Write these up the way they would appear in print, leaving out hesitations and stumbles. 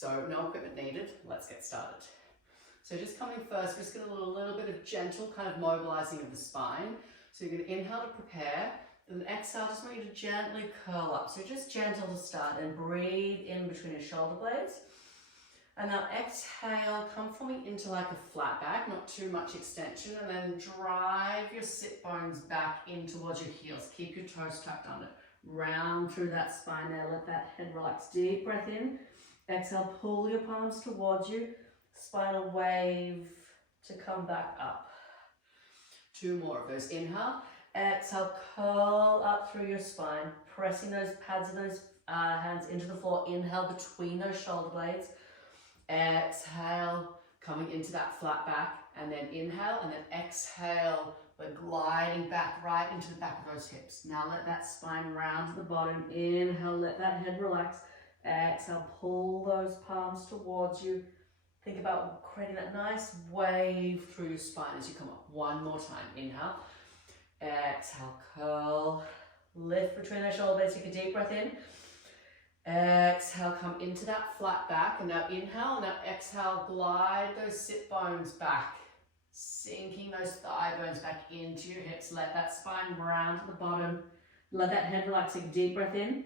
So no equipment needed, let's get started. So just coming first, we're just going to do a little bit of gentle kind of mobilizing of the spine. So you're going to inhale to prepare, and then exhale, just want you to gently curl up. So just gentle to start, and breathe in between your shoulder blades. And now exhale, come forming into like a flat back, not too much extension, and then drive your sit bones back in towards your heels. Keep your toes tucked under. Round through that spine there, let that head relax. Deep breath in. Exhale, pull your palms towards you. Spinal wave to come back up. 2 more of those. Inhale. Exhale, curl up through your spine, pressing those pads of those hands into the floor. Inhale between those shoulder blades. Exhale, coming into that flat back, and then inhale, and then exhale, we're gliding back right into the back of those hips. Now let that spine round to the bottom. Inhale, let that head relax. Exhale, pull those palms towards you. Think about creating that nice wave through your spine as you come up. 1 more time. Inhale. Exhale, curl. Lift between those shoulder blades. Take a deep breath in. Exhale, come into that flat back. And now inhale, and now exhale, glide those sit bones back. Sinking those thigh bones back into your hips. Let that spine round to the bottom. Let that head relax. Take a deep breath in.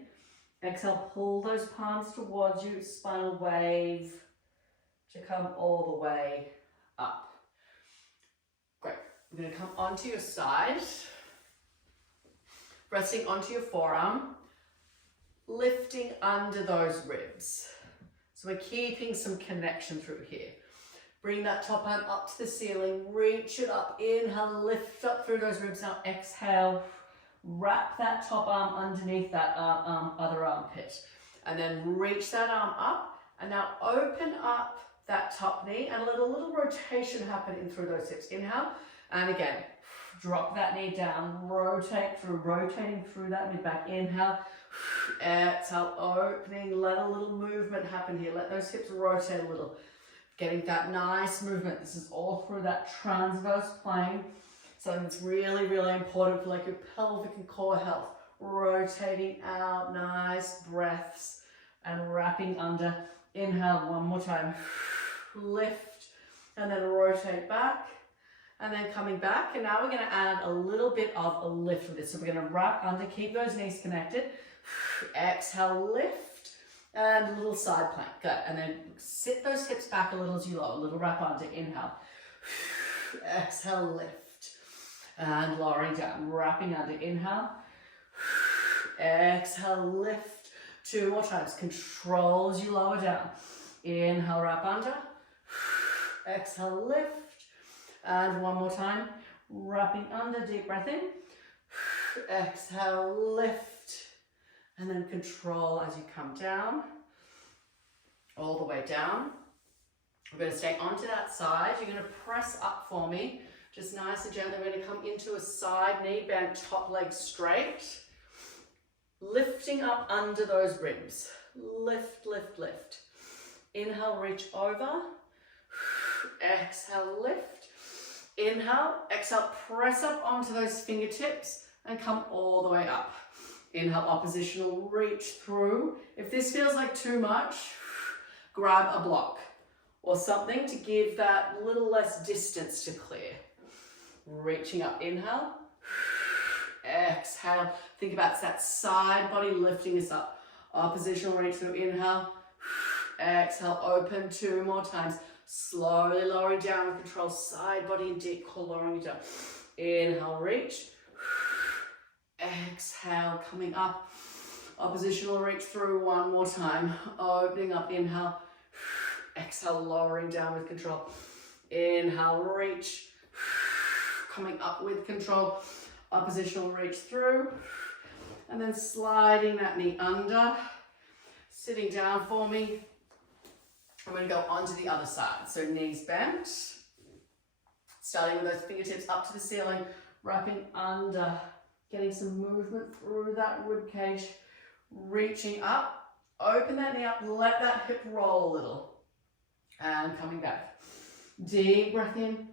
Exhale, pull those palms towards you. Spinal wave to come all the way up. Great. We're going to come onto your side. Resting onto your forearm. Lifting under those ribs. So we're keeping some connection through here. Bring that top arm up to the ceiling. Reach it up. Inhale, lift up through those ribs. Now exhale. Wrap that top arm underneath that other armpit. And then reach that arm up. And now open up that top knee and let a little rotation happen in through those hips. Inhale. And again, drop that knee down. Rotate through, rotating through that mid back. Inhale. Exhale, opening. Let a little movement happen here. Let those hips rotate a little. Getting that nice movement. This is all through that transverse plane. Something that's really, really important for like your pelvic and core health. Rotating out, nice breaths, and wrapping under. Inhale 1 more time. Lift, and then rotate back, and then coming back. And now we're going to add a little bit of a lift with this. So we're going to wrap under, keep those knees connected. Exhale, lift, and a little side plank. Good. And then sit those hips back a little as you lower. A little wrap under. Inhale. Exhale, lift. And lowering down, wrapping under. Inhale. Exhale, lift. 2 more times. Control as you lower down. Inhale, wrap under. Exhale, lift. And 1 more time. Wrapping under, deep breath in. Exhale, lift. And then control as you come down. All the way down. We're going to stay onto that side. You're going to press up for me. Just nice and gently, we're going to come into a side knee bend, top leg straight. Lifting up under those ribs. Lift, lift, lift. Inhale, reach over. Exhale, lift. Inhale, exhale, press up onto those fingertips and come all the way up. Inhale, oppositional, reach through. If this feels like too much, grab a block or something to give that little less distance to clear. Reaching up, inhale, exhale. Think about that side body lifting us up. Oppositional reach through, inhale, exhale, open 2 more times. Slowly lowering down with control, side body and deep core lowering it down. Inhale, reach, exhale, coming up. Oppositional reach through 1 more time. Opening up, inhale, exhale, lowering down with control. Inhale, reach. Coming up with control, oppositional reach through, and then sliding that knee under, sitting down for me. I'm going to go onto the other side. So knees bent, starting with those fingertips up to the ceiling, wrapping under, getting some movement through that rib cage, reaching up, open that knee up, let that hip roll a little, and coming back. Deep breath in.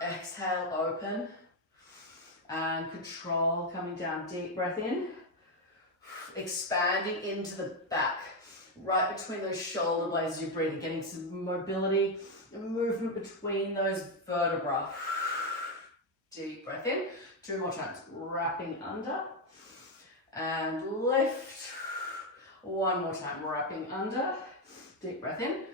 Exhale, open, and control, coming down, deep breath in, expanding into the back, right between those shoulder blades as you're breathing, getting some mobility and movement between those vertebrae. Deep breath in, 2 more times, wrapping under and lift. 1 more time, wrapping under, deep breath in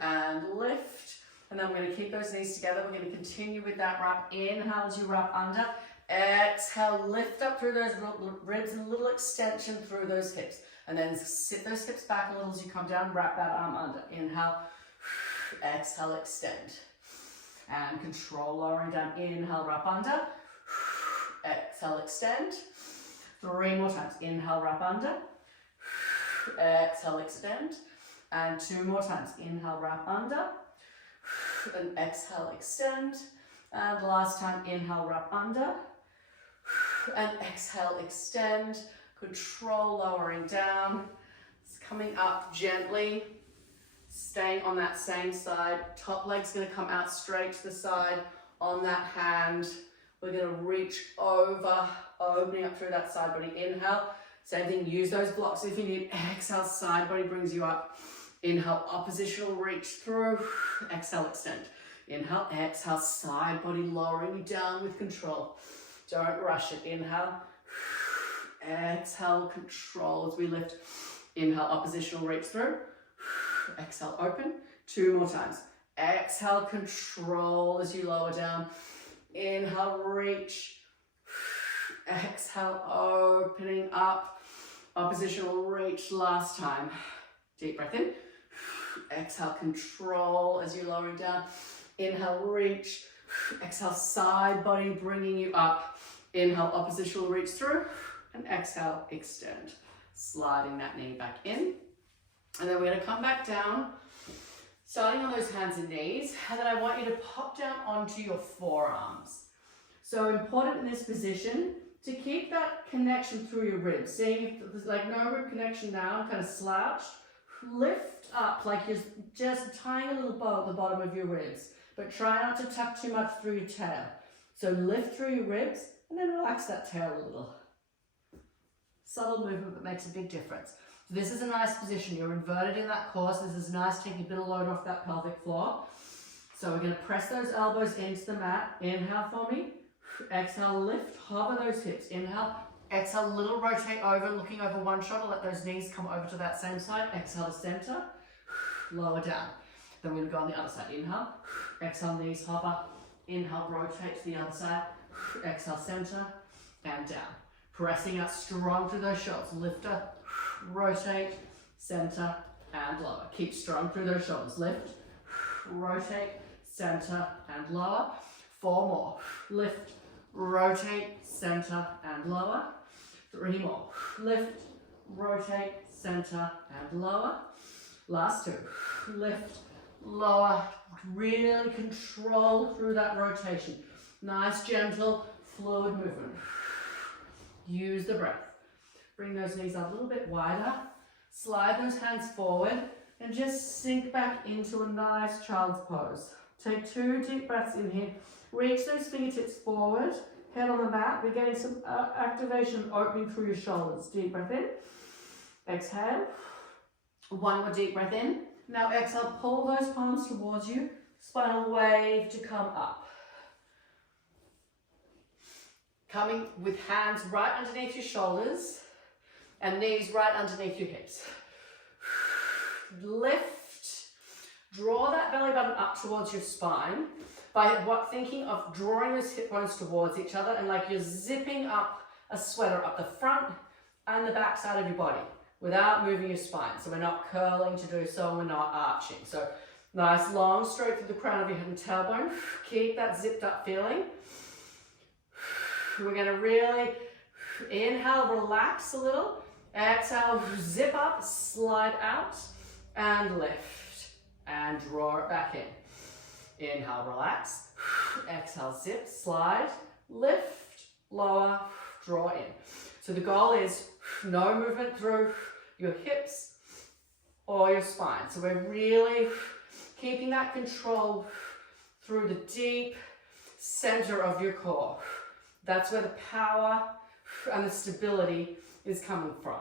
and lift. And then we're going to keep those knees together. We're going to continue with that wrap. Inhale as you wrap under. Exhale, lift up through those ribs and a little extension through those hips. And then sit those hips back a little as you come down, wrap that arm under. Inhale, exhale, extend. And control lowering down. Inhale, wrap under. Exhale, extend. 3 more times. Inhale, wrap under. Exhale, extend. And 2 more times. Inhale, wrap under. And exhale, extend. And last time, inhale, wrap under. And exhale, extend. Control lowering down. It's coming up gently. Staying on that same side. Top leg's going to come out straight to the side on that hand. We're going to reach over, opening up through that side body. Inhale. Same thing, use those blocks if you need. Exhale, side body brings you up. Inhale, oppositional reach through. Exhale, extend. Inhale, exhale, side body lowering you down with control. Don't rush it. Inhale. Exhale, control as we lift. Inhale, oppositional reach through. Exhale, open. 2 more times. Exhale, control as you lower down. Inhale, reach. Exhale, opening up. Oppositional reach last time. Deep breath in. Exhale, control as you lower down. Inhale, reach. Exhale, side body bringing you up. Inhale, oppositional reach through. And exhale, extend. Sliding that knee back in. And then we're going to come back down, starting on those hands and knees. And then I want you to pop down onto your forearms. So important in this position to keep that connection through your ribs. Seeing if there's like no rib connection now, kind of slouched. Lift up like you're just tying a little bow at the bottom of your ribs. But try not to tuck too much through your tail. So lift through your ribs and then relax that tail a little. Subtle movement that makes a big difference. So this is a nice position. You're inverted in that core. So this is nice, taking a bit of load off that pelvic floor. So we're going to press those elbows into the mat. Inhale for me. Exhale, lift, hover those hips. Inhale, exhale, little rotate over, looking over one shoulder. Let those knees come over to that same side. Exhale to center, lower down. Then we're going to go on the other side. Inhale, exhale, knees hover. Inhale, rotate to the other side. Exhale, center and down. Pressing out strong through those shoulders. Lift up, rotate, center and lower. Keep strong through those shoulders. Lift, rotate, center and lower. 4 more. Lift, rotate, center and lower. 3 more. Lift, rotate, center and lower. Last 2. Lift, lower. Really control through that rotation. Nice, gentle, fluid movement. Use the breath. Bring those knees up a little bit wider. Slide those hands forward and just sink back into a nice child's pose. Take 2 deep breaths in here. Reach those fingertips forward. Head on the mat. We're getting some activation opening through your shoulders. Deep breath in. Exhale. 1 more deep breath in. Now exhale, pull those palms towards you. Spinal wave to come up. Coming with hands right underneath your shoulders and knees right underneath your hips. Lift. Draw that belly button up towards your spine by thinking of drawing those hip bones towards each other, and like you're zipping up a sweater up the front and the back side of your body without moving your spine. So we're not curling to do so, we're not arching. So nice long stroke through the crown of your head and tailbone. Keep that zipped up feeling. We're going to really inhale, relax a little. Exhale, zip up, slide out, and lift. And draw it back in. Inhale, relax. Exhale, zip, slide, lift, lower, draw in. So the goal is no movement through your hips or your spine. So we're really keeping that control through the deep center of your core. That's where the power and the stability is coming from.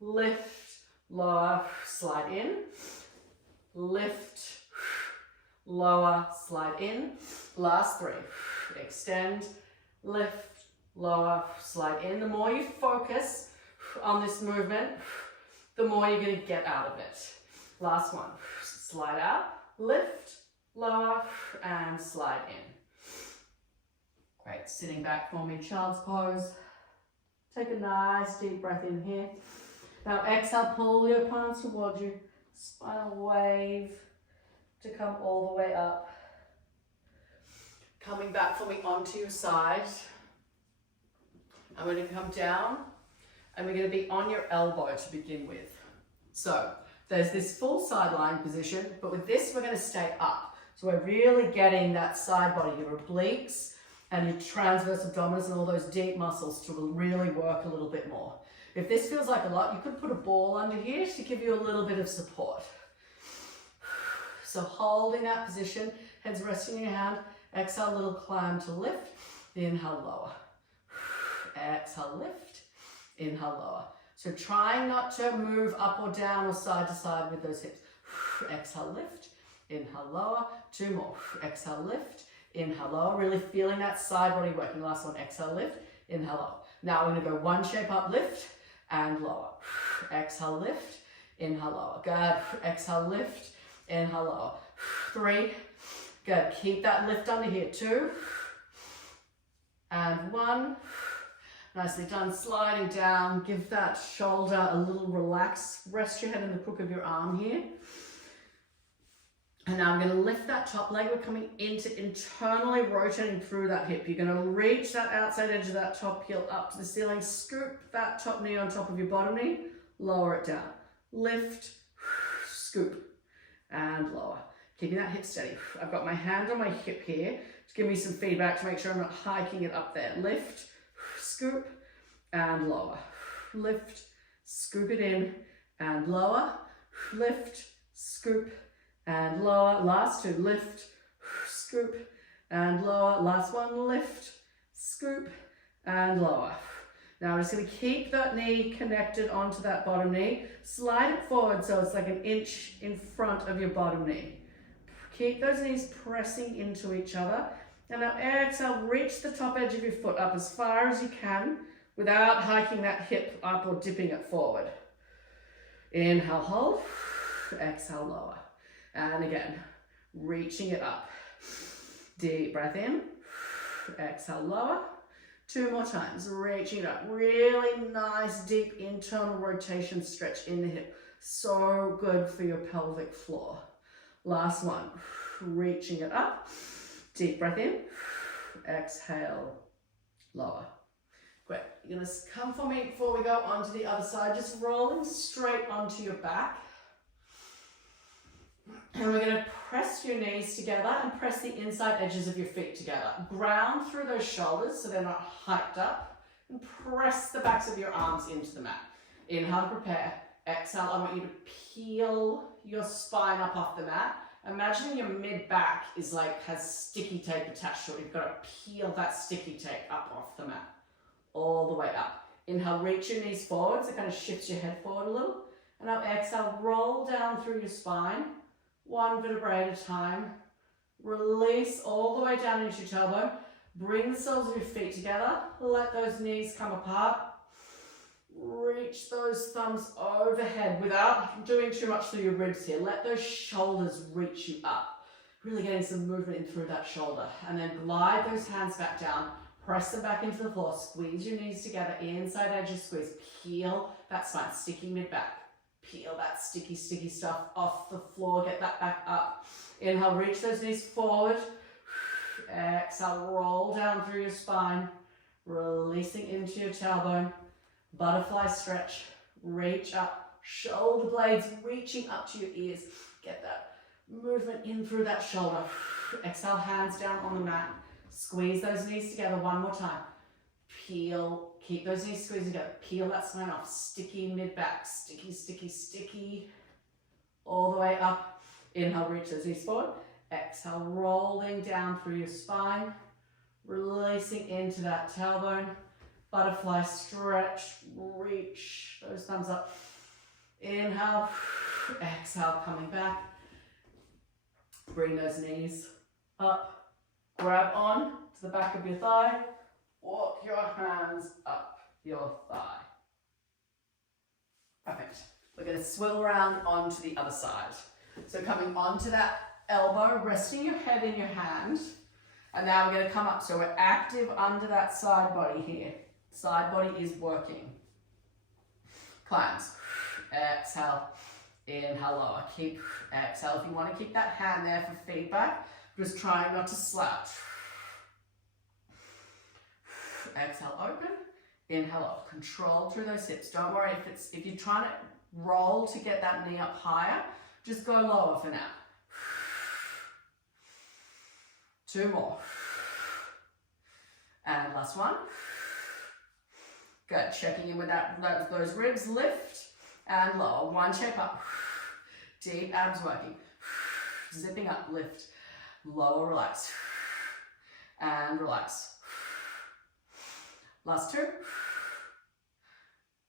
Lift, lower, slide in, lift, lower, slide in. Last 3. Extend, lift, lower, slide in. The more you focus on this movement, the more you're going to get out of it. Last one. Slide out, lift, lower, and slide in. Great. Sitting back for me, child's pose. Take a nice deep breath in here. Now exhale, pull your palms towards you. Spinal wave to come all the way up. Coming back for me onto your side. I'm going to come down and we're going to be on your elbow to begin with. So there's this full side lying position, but with this we're going to stay up. So we're really getting that side body, your obliques and your transverse abdominis and all those deep muscles to really work a little bit more. If this feels like a lot, you could put a ball under here to give you a little bit of support. So holding that position, heads resting in your hand, exhale, little climb to lift, inhale, lower. Exhale, lift, inhale, lower. So trying not to move up or down or side to side with those hips. Exhale, lift, inhale, lower. 2 more. Exhale, lift, inhale, lower. Really feeling that side body working. Last one, exhale, lift, inhale, lower. Now we're going to go one shape up, lift, and lower. Exhale, lift, inhale, lower. Good. Exhale, lift, inhale, lower. 3. Good. Keep that lift under here. 2. And 1. Nicely done. Sliding down. Give that shoulder a little relax. Rest your head in the crook of your arm here. And now I'm going to lift that top leg. We're coming into internally rotating through that hip. You're going to reach that outside edge of that top heel up to the ceiling. Scoop that top knee on top of your bottom knee. Lower it down. Lift, scoop, and lower. Keeping that hip steady. I've got my hand on my hip here to give me some feedback to make sure I'm not hiking it up there. Lift, scoop, and lower. Lift, scoop it in, and lower. Lift, scoop, and lower. Last 2, lift, scoop, and lower. Last one, lift, scoop, and lower. Now I'm just going to keep that knee connected onto that bottom knee. Slide it forward so it's like an inch in front of your bottom knee. Keep those knees pressing into each other. And now exhale, reach the top edge of your foot up as far as you can without hiking that hip up or dipping it forward. Inhale, hold. Exhale, lower. And again, reaching it up. Deep breath in. Exhale, lower. 2 more times, reaching it up. Really nice, deep internal rotation stretch in the hip. So good for your pelvic floor. Last one, reaching it up. Deep breath in. Exhale, lower. Great. You're going to come for me before we go on to the other side. Just rolling straight onto your back. And we're going to press your knees together and press the inside edges of your feet together. Ground through those shoulders so they're not hiked up. And press the backs of your arms into the mat. Inhale to prepare. Exhale, I want you to peel your spine up off the mat. Imagine your mid-back has sticky tape attached to it. You've got to peel that sticky tape up off the mat. All the way up. Inhale, reach your knees forward. So it kind of shifts your head forward a little. And now exhale, roll down through your spine. 1 vertebrae at a time. Release all the way down into your tailbone. Bring the soles of your feet together. Let those knees come apart. Reach those thumbs overhead without doing too much through your ribs here. Let those shoulders reach you up. Really getting some movement in through that shoulder. And then glide those hands back down. Press them back into the floor. Squeeze your knees together. Inside edges squeeze. Peel that spine. Sticky mid-back. Peel that sticky stuff off the floor. Get that back up. Inhale, reach those knees forward. Exhale, roll down through your spine. Releasing into your tailbone. Butterfly stretch. Reach up. Shoulder blades reaching up to your ears. Get that movement in through that shoulder. Exhale, hands down on the mat. Squeeze those knees together 1 more time. Peel. Keep those knees squeezed together. Peel that spine off. Sticky mid-back. Sticky, sticky, sticky. All the way up. Inhale, reach those knees forward. Exhale, rolling down through your spine. Releasing into that tailbone. Butterfly stretch. Reach those thumbs up. Inhale, exhale, coming back. Bring those knees up, grab on to the back of your thigh, walk your hands up your thigh. Perfect. We're going to swivel around onto the other side. So coming onto that elbow, resting your head in your hand, and now we're going to come up. So we're active under that side body here. Side body is working. Cleanse. Exhale. Inhale, lower. Keep, exhale. If you want to keep that hand there for feedback, just try not to slouch. Exhale, open. Inhale, up. Control through those hips. Don't worry if you're trying to roll to get that knee up higher, just go lower for now. 2 more. And last one. Good. Checking in with those ribs. Lift and lower. 1 shape up. Deep abs working. Zipping up. Lift. Lower. Relax. And relax. Last 2.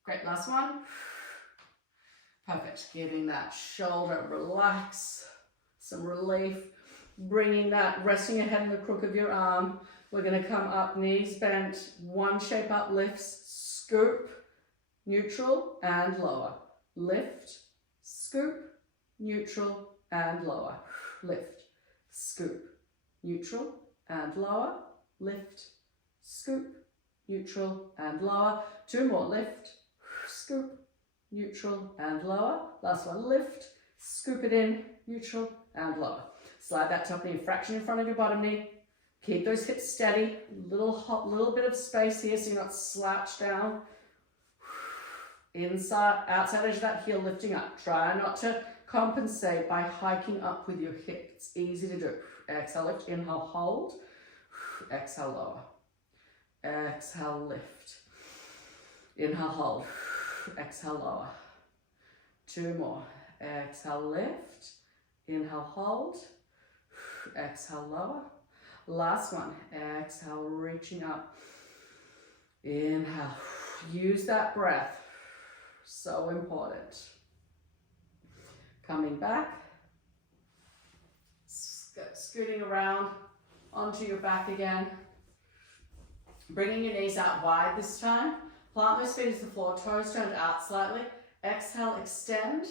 Great. Last one. Perfect. Giving that shoulder relax. Some relief. Bringing that, resting your head in the crook of your arm. We're going to come up, knees bent, 1 shape up, lifts, scoop, neutral and lower. Lift, scoop, neutral and lower. Lift, scoop, neutral and lower. Lift, scoop, neutral and lower. 2 more, lift, scoop, neutral and lower. Last one, lift, scoop it in, neutral and lower. Slide that top knee a fraction in front of your bottom knee. Keep those hips steady. Little bit of space here so you're not slouched down. Inside, outside edge of that heel lifting up. Try not to compensate by hiking up with your hip. It's easy to do. Exhale, lift. Inhale, hold. Exhale, lower. Exhale, lift. Inhale, hold. Exhale, lower. 2 more. Exhale, lift. Inhale, hold. Exhale, lower. Last one. Exhale, reaching up. Inhale. Use that breath. So important. Coming back. Scooting around onto your back again. Bringing your knees out wide this time. Plant those feet to the floor. Toes turned out slightly. Exhale, extend.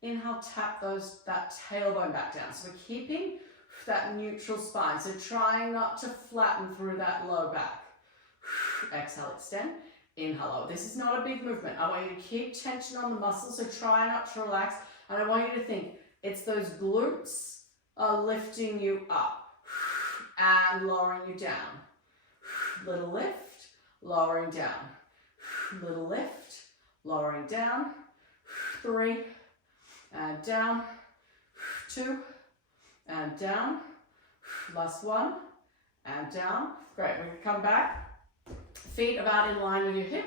Inhale, tap that tailbone back down. So we're keeping that neutral spine. So trying not to flatten through that low back. Exhale, extend. Inhale, lower. This is not a big movement. I want you to keep tension on the muscles, so try not to relax. And I want you to think it's those glutes are lifting you up and lowering you down. Little lift, lowering down. Little lift, lowering down. 3, and down. 2, and down. Last one, and down. Great, we're gonna come back. Feet about in line with your hip.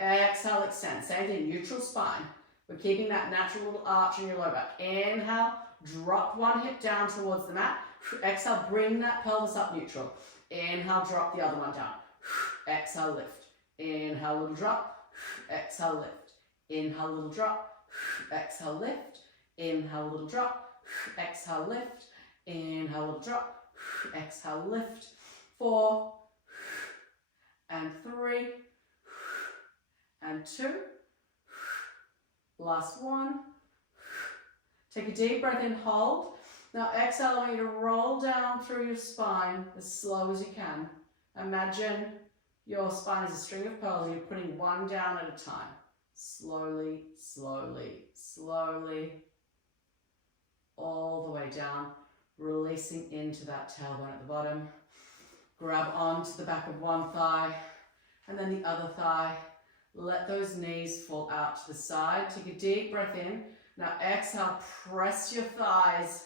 Exhale, extend. Same thing, neutral spine. We're keeping that natural little arch in your lower back. Inhale, drop 1 hip down towards the mat. Exhale, bring that pelvis up neutral. Inhale, drop the other one down. Exhale, lift. Inhale, little drop. Exhale, lift. Inhale, little drop. Exhale, lift. Inhale, little drop. Exhale, lift. Inhale, little drop. Exhale, lift. 4, and 3, and 2. Last one. Take a deep breath in, hold. Now exhale, I want you to roll down through your spine as slow as you can. Imagine your spine is a string of pearls and you're putting 1 down at a time. Slowly, slowly, slowly. All the way down, releasing into that tailbone at the bottom. Grab onto the back of 1 thigh and then the other thigh. Let those knees fall out to the side. Take a deep breath in. Now exhale, press your thighs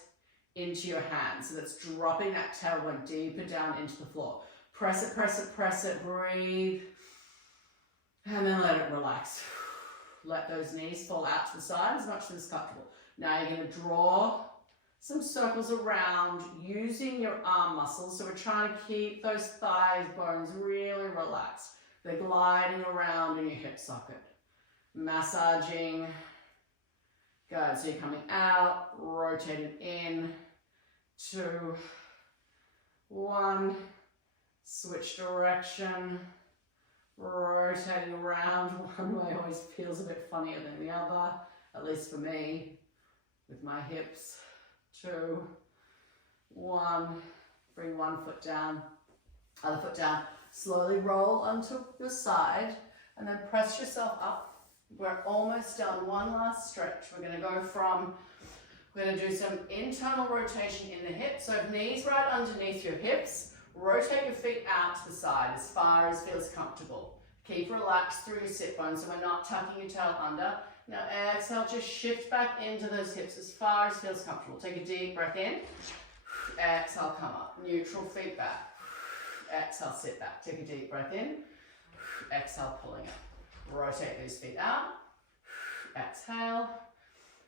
into your hands. So that's dropping that tailbone deeper down into the floor. Press it, press it, press it. Breathe. And then let it relax. Let those knees fall out to the side as much as it's comfortable. Now you're going to draw some circles around using your arm muscles. So we're trying to keep those thigh bones really relaxed. They're gliding around in your hip socket. Massaging Good, so you're coming out, rotating in, 2, 1, switch direction, rotating around. One way always feels a bit funnier than the other, at least for me, with my hips. 2, 1, bring one foot down, other foot down, slowly roll onto your side, and then press yourself up. We're almost done. One last stretch. We're going to do some internal rotation in the hips. So knees right underneath your hips. Rotate your feet out to the side as far as feels comfortable. Keep relaxed through your sit bones so we're not tucking your tail under. Now exhale, just shift back into those hips as far as feels comfortable. Take a deep breath in. Exhale, come up. Neutral feet back. Exhale, sit back. Take a deep breath in. Exhale, pulling up. Rotate those feet out, exhale,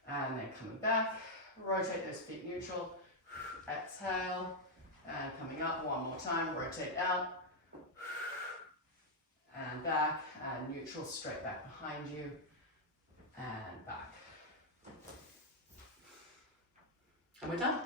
and then coming back, rotate those feet neutral, exhale, and coming up one more time, rotate out, and back, and neutral, straight back behind you, and back. And we're done.